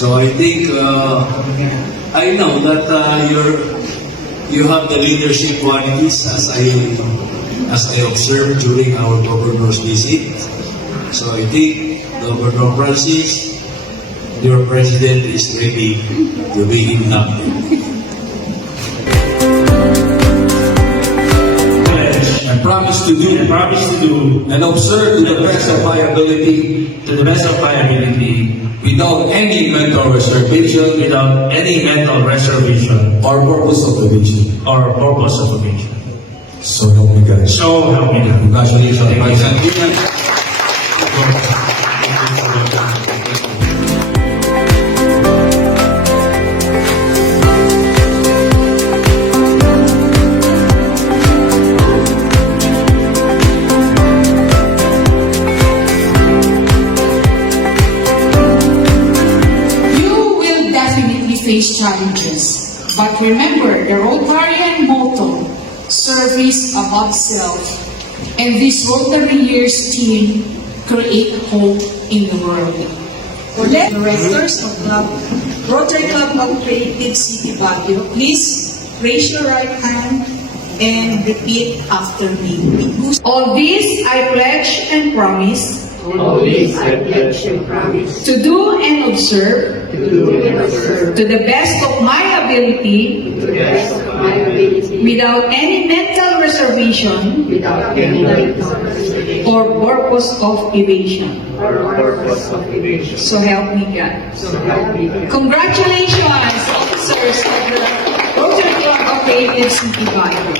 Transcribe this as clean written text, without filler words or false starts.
So I think I know that you have the leadership qualities as I observed during our governor's visit. So I think Governor Francis, your president is ready to be inducted. I promise to do and observe to the best of my ability, without any mental reservation, or purpose of evasion. So help me God. Congratulations, President. Face challenges, but remember the Rotarian motto, service above self, and this Rotary Years team create hope in the world. For the directors of the Rotary Club of Creative City Baguio, please raise your right hand and repeat after me. All this I pledge and promise to do and observe to the best of my ability without any mental reservation or purpose of evasion. So help me God. Congratulations, officers of the Rotary Club of Creative City Baguio.